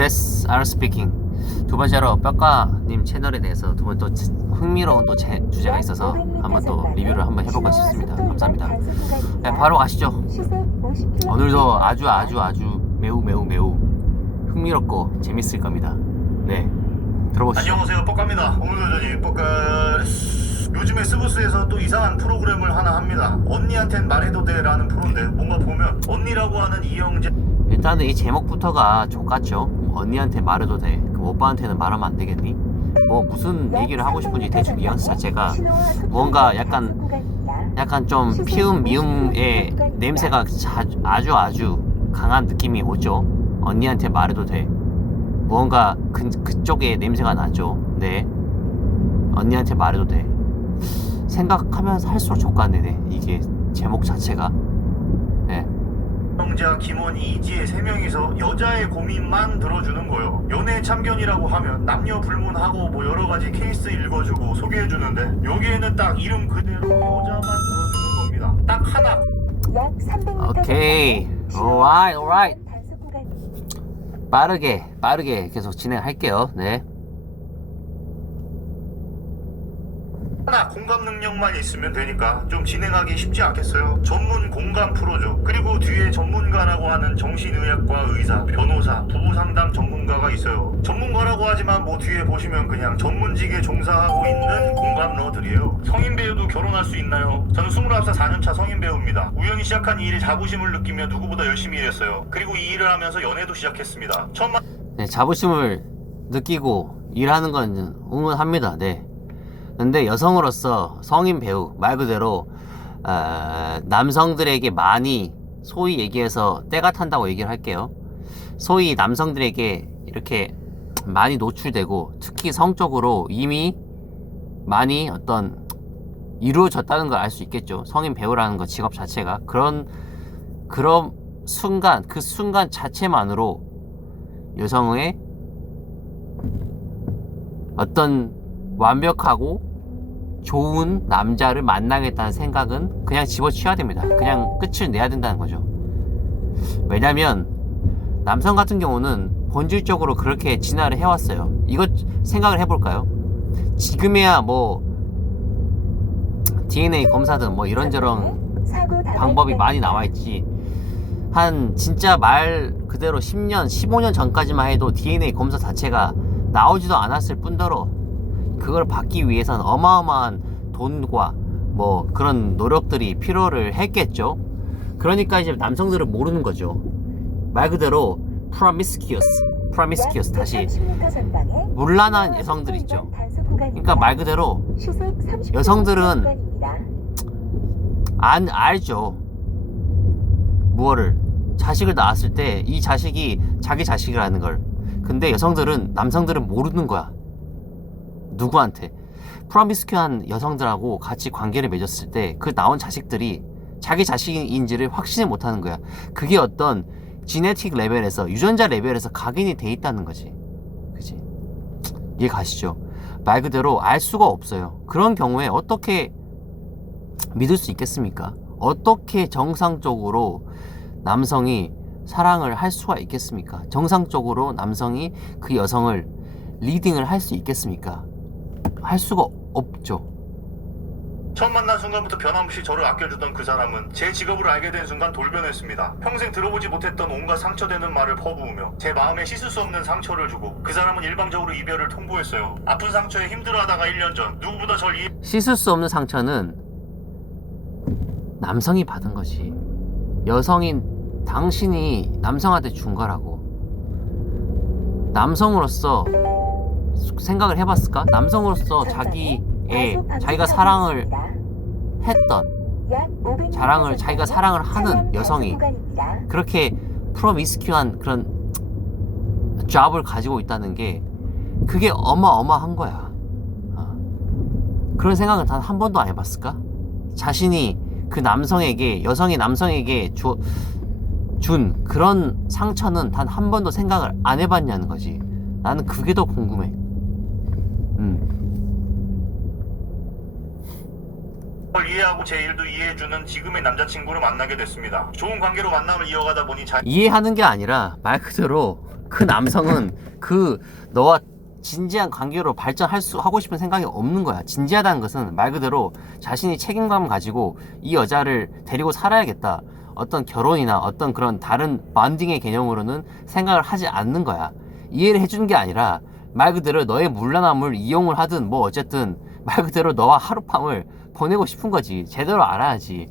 That's our speaking. 두 번째로 뼈가님 채널에 대해서 두 번 또 흥미로운 또 주제가 있어서 한번 또 리뷰를 한번 해볼까 싶습니다. 감사합니다. 네, 바로 가시죠. 오늘도 아주 매우 흥미롭고 재밌을 겁니다. 네, 들어보시죠. 안녕하세요, 뻑가입니다. 오늘도 저기 뻑가 요즘에 스브스에서 또 이상한 프로그램을 하나 합니다. 언니한텐 말해도 돼라는 프로인데 뭔가 보면 언니라고 하는 이영재 일단은 이 제목부터가 족같죠. 언니한테 말해도 돼. 그럼 오빠한테는 말하면 안 되겠니? 뭐 무슨 얘기를 하고 싶은지 대충 뉘앙스 자체가 뭔가 약간 좀 피움 미움의 냄새가 아주 강한 느낌이 오죠. 언니한테 말해도 돼. 무언가 그쪽에 냄새가 나죠. 네, 언니한테 말해도 돼. 생각하면서 할수록 족같네. 이게 제목 자체가. 네. 영재와 김원희, 이지혜 세 명이서 여자의 고민만 들어주는 거예요. 연애 참견이라고 하면 남녀 불문하고 뭐 여러 가지 케이스 읽어주고 소개해주는데 여기에는 딱 이름 그대로 여자만 들어주는 겁니다. 딱 하나. 오케이. alright. 빠르게 계속 진행할게요. 네. 하나 공감 능력만 있으면 되니까 좀 진행하기 쉽지 않겠어요? 전문 공감 프로죠. 그리고 뒤에 전문가라고 하는 정신의학과 의사, 변호사, 부부상담 전문가가 있어요. 전문가라고 하지만 뭐 뒤에 보시면 그냥 전문직에 종사하고 있는 공감러들이에요. 성인 배우도 결혼할 수 있나요? 저는 29살 4년차 성인 배우입니다. 우연히 시작한 이 일에 자부심을 느끼며 누구보다 열심히 일했어요. 그리고 이 일을 하면서 연애도 시작했습니다. 네, 자부심을 느끼고 일하는 건 응원합니다. 네. 근데 여성으로서 성인 배우 말 그대로 남성들에게 많이 소위 얘기해서 때가 탄다고 얘기를 할게요. 소위 남성들에게 이렇게 많이 노출되고 특히 성적으로 이미 많이 어떤 이루어졌다는 걸 알 수 있겠죠. 성인 배우라는 거 직업 자체가 그런 순간 그 순간 자체만으로 여성의 어떤 완벽하고 좋은 남자를 만나겠다는 생각은 그냥 집어치워야 됩니다. 그냥 끝을 내야 된다는 거죠. 왜냐면 남성 같은 경우는 본질적으로 그렇게 진화를 해왔어요. 이거 생각을 해볼까요? 지금이야 뭐 DNA 검사든 뭐 이런저런 방법이 많이 나와있지. 한 진짜 말 그대로 10년, 15년 전까지만 해도 DNA 검사 자체가 나오지도 않았을 뿐더러 그걸 받기 위해서는 어마어마한 돈과 뭐 그런 노력들이 필요를 했겠죠. 그러니까 이제 남성들은 모르는 거죠. 말 그대로 promiscuous 다시 문란한 여성들 있죠. 그러니까 말 그대로 여성들은 알죠. 무엇을 자식을 낳았을 때 이 자식이 자기 자식이라는 걸. 근데 남성들은 모르는 거야. 누구한테? 프로미스큐한 여성들하고 같이 관계를 맺었을 때 그 나온 자식들이 자기 자식인지를 확신을 못하는 거야. 그게 어떤 지네틱 레벨에서 유전자 레벨에서 각인이 돼 있다는 거지. 그치? 이해 가시죠? 말 그대로 알 수가 없어요. 그런 경우에 어떻게 믿을 수 있겠습니까? 어떻게 정상적으로 남성이 사랑을 할 수가 있겠습니까? 정상적으로 남성이 그 여성을 리딩을 할 수 있겠습니까? 할 수가 없죠. 처음 만난 순간부터 변함없이 저를 아껴주던 그 사람은 제 직업을 알게 된 순간 돌변했습니다. 평생 들어보지 못했던 온갖 상처되는 말을 퍼부으며 제 마음에 씻을 수 없는 상처를 주고 그 사람은 일방적으로 이별을 통보했어요. 아픈 상처에 힘들어하다가 1년 전 누구보다 절 씻을 수 없는 상처는 남성이 받은 거지. 여성인 당신이 남성한테 준 거라고. 남성으로서 생각을 해봤을까? 남성으로서 자기가 사랑을 했던 자기가 사랑을 하는 여성이 그렇게 프로미스큐한 그런 잡을 가지고 있다는 게 그게 어마어마한 거야. 그런 생각은 단 한 번도 안 해봤을까? 자신이 그 남성에게 여성이 남성에게 준 그런 상처는 단 한 번도 생각을 안 해봤냐는 거지. 나는 그게 더 궁금해. 걸 이해하고 제 일도 이해해주는 지금의 남자친구를 만나게 됐습니다. 좋은 관계로 만남을 이어가다 보니 이해하는 게 아니라 말 그대로 그 남성은 그 너와 진지한 관계로 하고 싶은 생각이 없는 거야. 진지하다는 것은 말 그대로 자신이 책임감을 가지고 이 여자를 데리고 살아야겠다. 어떤 결혼이나 어떤 그런 다른 반딩의 개념으로는 생각을 하지 않는 거야. 이해를 해주는 게 아니라 말 그대로 너의 물러남을 이용을 하든 뭐 어쨌든 말 그대로 너와 하룻밤을 보내고 싶은 거지. 제대로 알아야지.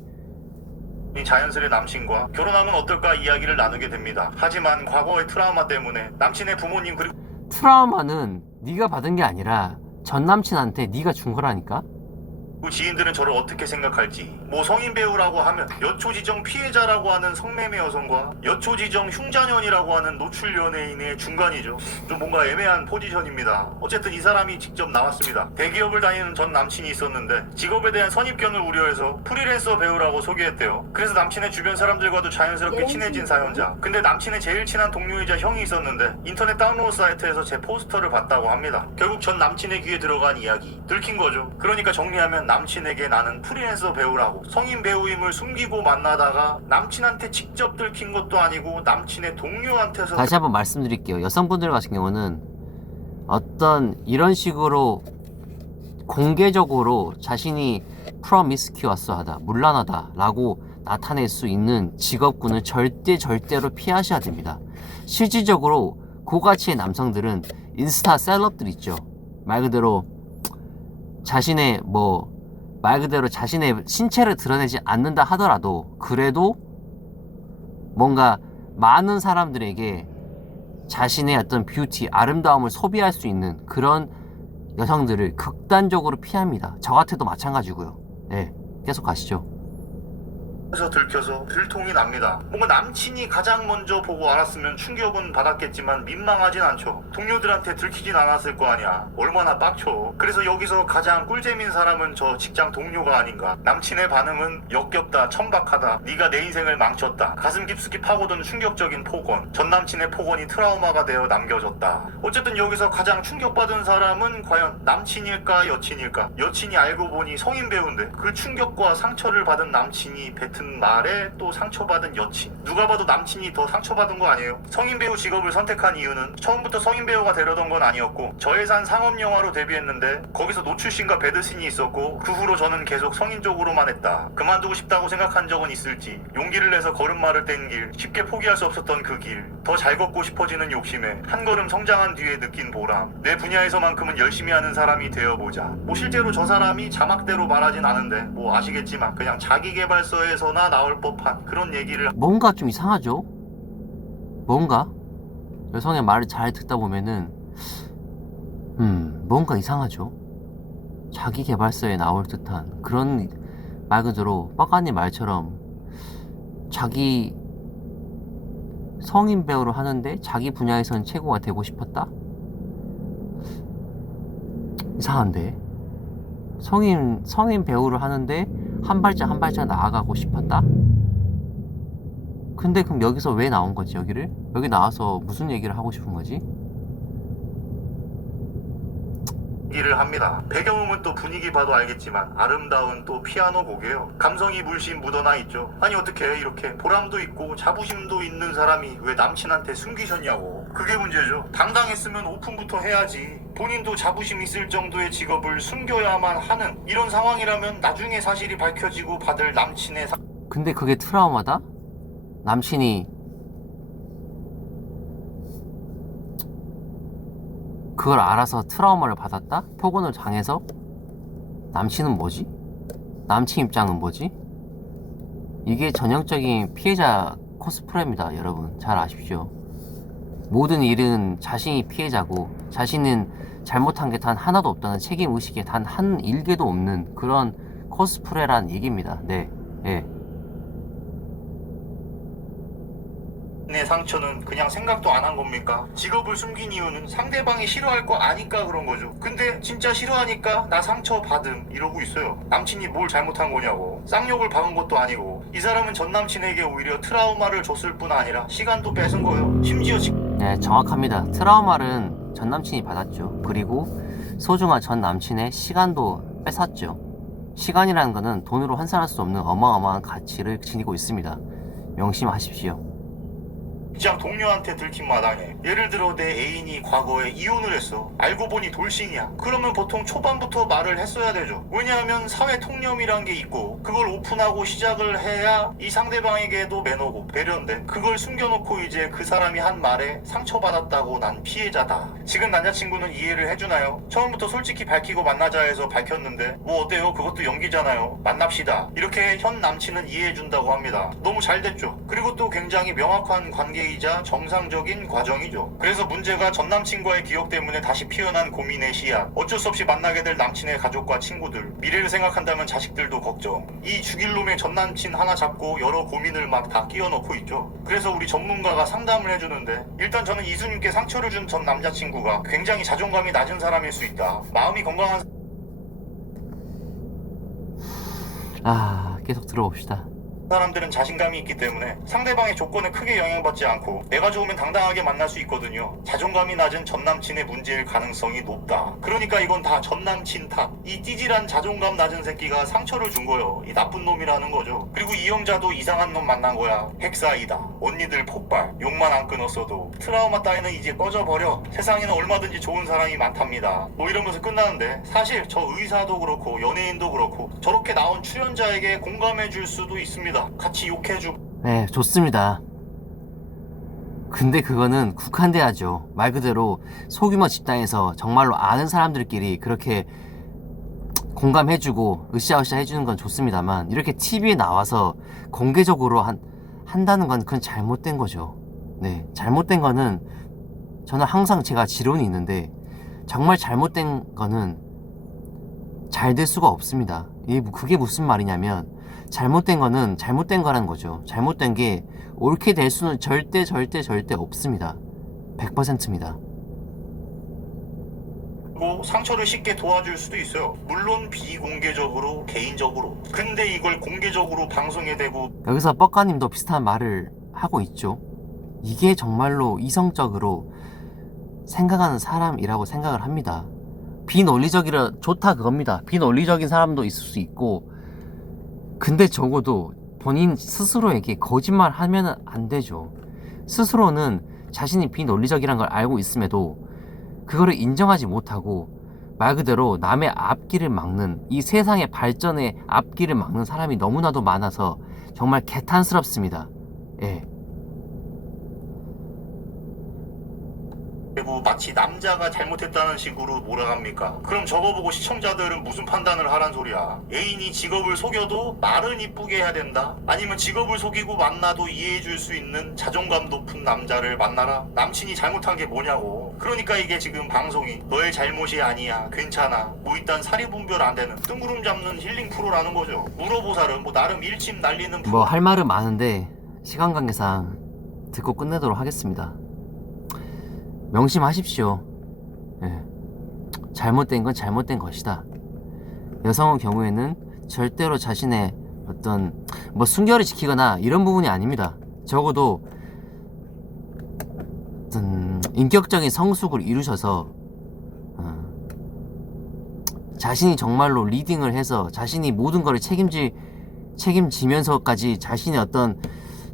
이 자연스레 남친과 결혼하면 어떨까 이야기를 나누게 됩니다. 하지만 과거의 트라우마 때문에 남친의 부모님 그리고 트라우마는 네가 받은 게 아니라 전 남친한테 네가 준 거라니까. 지인들은 저를 어떻게 생각할지, 뭐 성인 배우라고 하면 여초지정 피해자라고 하는 성매매 여성과 여초지정 흉자년이라고 하는 노출 연예인의 중간이죠. 좀 뭔가 애매한 포지션입니다. 어쨌든 이 사람이 직접 나왔습니다. 대기업을 다니는 전 남친이 있었는데 직업에 대한 선입견을 우려해서 프리랜서 배우라고 소개했대요. 그래서 남친의 주변 사람들과도 자연스럽게 친해진 사연자. 근데 남친의 제일 친한 동료이자 형이 있었는데 인터넷 다운로드 사이트에서 제 포스터를 봤다고 합니다. 결국 전 남친의 귀에 들어간 이야기 들킨 거죠. 그러니까 정리하면 남친에게 나는 프리랜서 배우라고 성인 배우임을 숨기고 만나다가 남친한테 직접 들킨 것도 아니고 남친의 동료한테서 다시 한번 말씀드릴게요. 여성분들 같은 경우는 어떤 이런 식으로 공개적으로 자신이 프로미스큐어스하다, 문란하다 라고 나타낼 수 있는 직업군을 절대로 피하셔야 됩니다. 실질적으로 고가치의 남성들은 인스타 셀럽들 있죠. 말 그대로 자신의 신체를 드러내지 않는다 하더라도 그래도 뭔가 많은 사람들에게 자신의 어떤 뷰티, 아름다움을 소비할 수 있는 그런 여성들을 극단적으로 피합니다. 저 같아도 마찬가지고요. 네, 계속 가시죠. 그래서 들켜서 들통이 납니다. 뭔가 남친이 가장 먼저 보고 알았으면 충격은 받았겠지만 민망하진 않죠. 동료들한테 들키진 않았을 거 아니야. 얼마나 빡쳐. 그래서 여기서 가장 꿀잼인 사람은 저 직장 동료가 아닌가. 남친의 반응은 역겹다, 천박하다, 네가 내 인생을 망쳤다, 가슴 깊숙이 파고든 충격적인 폭언, 전 남친의 폭언이 트라우마가 되어 남겨졌다. 어쨌든 여기서 가장 충격받은 사람은 과연 남친일까 여친일까. 여친이 알고 보니 성인 배우인데 그 충격과 상처를 받은 남친이 뱉은 말에 또 상처받은 여친. 누가 봐도 남친이 더 상처받은 거 아니에요? 성인 배우 직업을 선택한 이유는 처음부터 성인 배우가 되려던 건 아니었고 저예산 상업 영화로 데뷔했는데 거기서 노출신과 배드신이 있었고 그 후로 저는 계속 성인 쪽으로만 했다. 그만두고 싶다고 생각한 적은 있을지 용기를 내서 걸음마를 뗀 길, 쉽게 포기할 수 없었던 그 길, 더 잘 걷고 싶어지는 욕심에 한 걸음 성장한 뒤에 느낀 보람, 내 분야에서만큼은 열심히 하는 사람이 되어보자. 뭐 실제로 저 사람이 자막대로 말하진 않은데 뭐 아시겠지만 그냥 자기계발서에서나 나올 법한 그런 얘기를. 뭔가 좀 이상하죠? 뭔가 여성의 말을 잘 듣다 보면은 뭔가 이상하죠? 자기 개발서에 나올 듯한 그런 말 그대로 뻐까니 말처럼 자기 성인 배우를 하는데 자기 분야에서는 최고가 되고 싶었다? 이상한데? 성인 배우를 하는데 한 발짝 나아가고 싶었다? 근데 그럼 여기서 왜 나온 거지, 여기를? 여기 나와서 무슨 얘기를 하고 싶은 거지? 얘기를 합니다. 배경음은 또 분위기 봐도 알겠지만 아름다운 또 피아노 곡이에요. 감성이 물씬 묻어나 있죠. 아니 어떻게 이렇게 보람도 있고 자부심도 있는 사람이 왜 남친한테 숨기셨냐고. 그게 문제죠. 당당했으면 오픈부터 해야지. 본인도 자부심 있을 정도의 직업을 숨겨야만 하는 이런 상황이라면 나중에 사실이 밝혀지고 받을 남친의 근데 그게 트라우마다? 남친이 그걸 알아서 트라우마를 받았다? 폭언을 당해서? 남친은 뭐지? 남친 입장은 뭐지? 이게 전형적인 피해자 코스프레입니다, 여러분. 잘 아십시오. 모든 일은 자신이 피해자고 자신은 잘못한 게 단 하나도 없다는 책임의식에 단 한 일개도 없는 그런 코스프레란 얘기입니다. 네, 예. 내 상처는 그냥 생각도 안 한 겁니까? 직업을 숨긴 이유는 상대방이 싫어할 거 아니까 그런 거죠. 근데 진짜 싫어하니까 나 상처 받음 이러고 있어요. 남친이 뭘 잘못한 거냐고. 쌍욕을 박은 것도 아니고. 이 사람은 전 남친에게 오히려 트라우마를 줬을 뿐 아니라 시간도 뺏은 거예요. 심지어 네, 정확합니다. 트라우마는 전 남친이 받았죠. 그리고 소중한 전 남친의 시간도 뺏었죠. 시간이라는 것은 돈으로 환산할 수 없는 어마어마한 가치를 지니고 있습니다. 명심하십시오. 직장 동료한테 들킨 마당에 예를 들어 내 애인이 과거에 이혼을 했어. 알고 보니 돌싱이야. 그러면 보통 초반부터 말을 했어야 되죠. 왜냐하면 사회 통념이란 게 있고 그걸 오픈하고 시작을 해야 이 상대방에게도 매너고 배려인데 그걸 숨겨놓고 이제 그 사람이 한 말에 상처받았다고 난 피해자다. 지금 남자친구는 이해를 해주나요? 처음부터 솔직히 밝히고 만나자 해서 밝혔는데 뭐 어때요? 그것도 연기잖아요. 만납시다. 이렇게 현 남친은 이해해준다고 합니다. 너무 잘 됐죠. 그리고 또 굉장히 명확한 관계이자 정상적인 과정이죠. 그래서 문제가 전 남친과의 기억 때문에 다시 피어난 고민의 씨앗. 어쩔 수 없이 만나게 될 남친의 가족과 친구들. 미래를 생각한다면 자식들도 걱정. 이 죽일 놈의 전 남친 하나 잡고 여러 고민을 막 다 끼워 넣고 있죠. 그래서 우리 전문가가 상담을 해주는데 일단 저는 이수님께 상처를 준 전 남자친구가 굉장히 자존감이 낮은 사람일 수 있다. 마음이 건강한 계속 들어봅시다. 사람들은 자신감이 있기 때문에 상대방의 조건에 크게 영향받지 않고 내가 좋으면 당당하게 만날 수 있거든요. 자존감이 낮은 전남친의 문제일 가능성이 높다. 그러니까 이건 다 전남친 탓. 이 띠질한 자존감 낮은 새끼가 상처를 준 거요. 이 나쁜 놈이라는 거죠. 그리고 이 형자도 이상한 놈 만난 거야. 핵사이다. 언니들 폭발. 욕만 안 끊었어도 트라우마 따위는 이제 꺼져버려. 세상에는 얼마든지 좋은 사람이 많답니다. 뭐 이러면서 끝나는데 사실 저 의사도 그렇고 연예인도 그렇고 저렇게 나온 출연자에게 공감해 줄 수도 있습니다. 같이 욕해주고. 네, 좋습니다. 근데 그거는 국한돼야죠. 말 그대로 소규모 집단에서 정말로 아는 사람들끼리 그렇게 공감해주고 으쌰으쌰 해주는 건 좋습니다만 이렇게 TV에 나와서 공개적으로 한다는 건 그건 잘못된 거죠. 네, 잘못된 거는 저는 항상 제가 지론이 있는데 정말 잘못된 거는 잘 될 수가 없습니다. 그게 무슨 말이냐면 잘못된 거는 잘못된 거라는 거죠. 잘못된 게 옳게 될 수는 절대 없습니다. 100%입니다. 상처를 쉽게 도와줄 수도 있어요. 물론 비공개적으로 개인적으로. 근데 이걸 공개적으로 방송에 대고 여기서 뻑가님도 비슷한 말을 하고 있죠. 이게 정말로 이성적으로 생각하는 사람이라고 생각을 합니다. 비논리적이라 좋다 그겁니다. 비논리적인 사람도 있을 수 있고 근데 적어도 본인 스스로에게 거짓말 하면 안 되죠. 스스로는 자신이 비논리적이란 걸 알고 있음에도 그거를 인정하지 못하고 말 그대로 남의 앞길을 막는 이 세상의 발전의 앞길을 막는 사람이 너무나도 많아서 정말 개탄스럽습니다. 예. 그리고 마치 남자가 잘못했다는 식으로 몰아갑니까? 그럼 저거 보고 시청자들은 무슨 판단을 하란 소리야? 애인이 직업을 속여도 말은 이쁘게 해야 된다? 아니면 직업을 속이고 만나도 이해해줄 수 있는 자존감 높은 남자를 만나라? 남친이 잘못한 게 뭐냐고. 그러니까 이게 지금 방송이 너의 잘못이 아니야 괜찮아 뭐 일단 사리분별 안 되는 뜬구름 잡는 힐링 프로라는 거죠. 물어보살은 뭐 나름 일침 날리는 프로. 뭐 할 말은 많은데 시간 관계상 듣고 끝내도록 하겠습니다. 명심하십시오. 예. 잘못된 건 잘못된 것이다. 여성의 경우에는 절대로 자신의 어떤 뭐 순결을 지키거나 이런 부분이 아닙니다. 적어도 어떤 인격적인 성숙을 이루셔서 자신이 정말로 리딩을 해서 자신이 모든 것을 책임지면서까지 자신의 어떤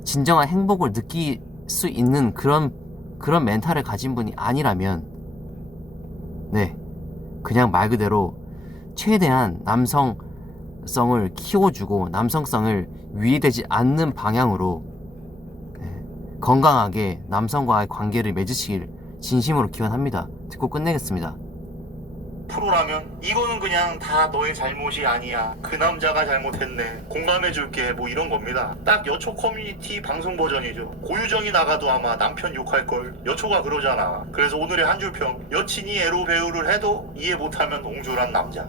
진정한 행복을 느낄 수 있는 그런 멘탈을 가진 분이 아니라면 네 그냥 말 그대로 최대한 남성성을 키워주고 남성성을 위해되지 않는 방향으로 건강하게 남성과의 관계를 맺으시길 진심으로 기원합니다. 듣고 끝내겠습니다. 프로라면 이거는 그냥 다 너의 잘못이 아니야 그 남자가 잘못했네 공감해줄게 뭐 이런 겁니다. 딱 여초 커뮤니티 방송 버전이죠. 고유정이 나가도 아마 남편 욕할걸. 여초가 그러잖아. 그래서 오늘의 한 줄평 여친이 에로 배우를 해도 이해 못하면 옹졸한 남자.